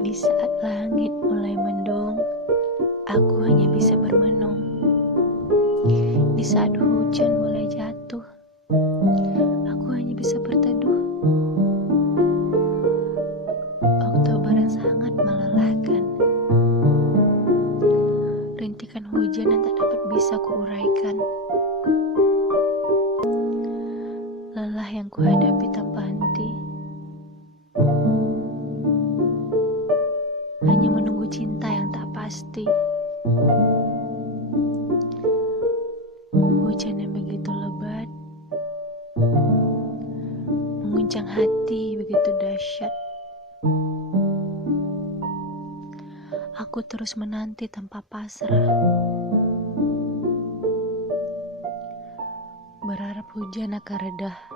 Di saat langit mulai mendung, aku hanya bisa bermenung. Di saat hujan mulai jatuh, aku hanya bisa berteduh. Oktober yang sangat melelahkan, rintikan hujan yang tak dapat bisa kuuraikan. Lelah yang kuhadapi tanpa henti, hanya menunggu cinta yang tak pasti. Hujan yang begitu lebat, menguncang hati begitu dahsyat. Aku terus menanti tanpa pasrah, berharap hujan akan reda.